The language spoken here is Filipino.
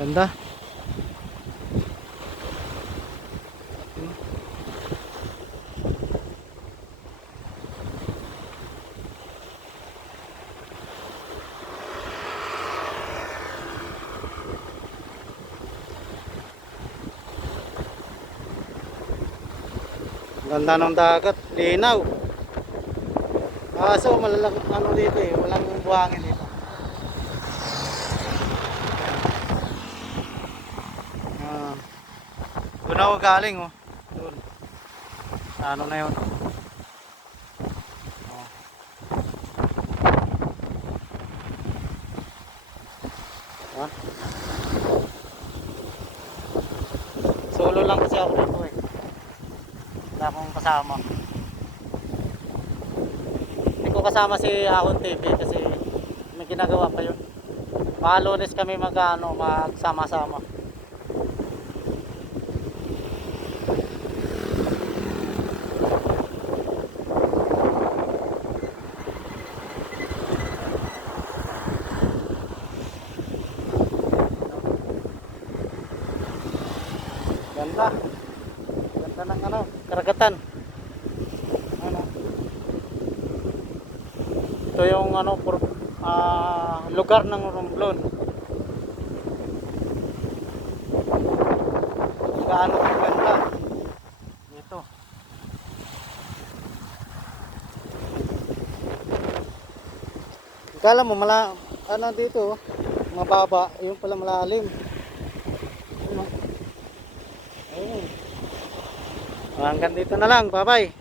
Ganda. Ganda ng dagat, linaw. So malalang ano dito eh, walang buhangin dito. Doon ako galing oh. Doon. Ano na yun? Oh. Ah. Solo lang kasi ako dito eh. Wala akong kasama. Hindi ko kasama si Ahon TV kasi may ginagawa pa yun. Mga Lunes kami magsama-sama. Ganda. Ganda ng karagatan. Ano? Ito yung lugar ng Romblon. Gaano kaganda. Ito. Kala mo dito, mababa, yung pala malalim. Ayun. Hanggang dito na lang, bye-bye.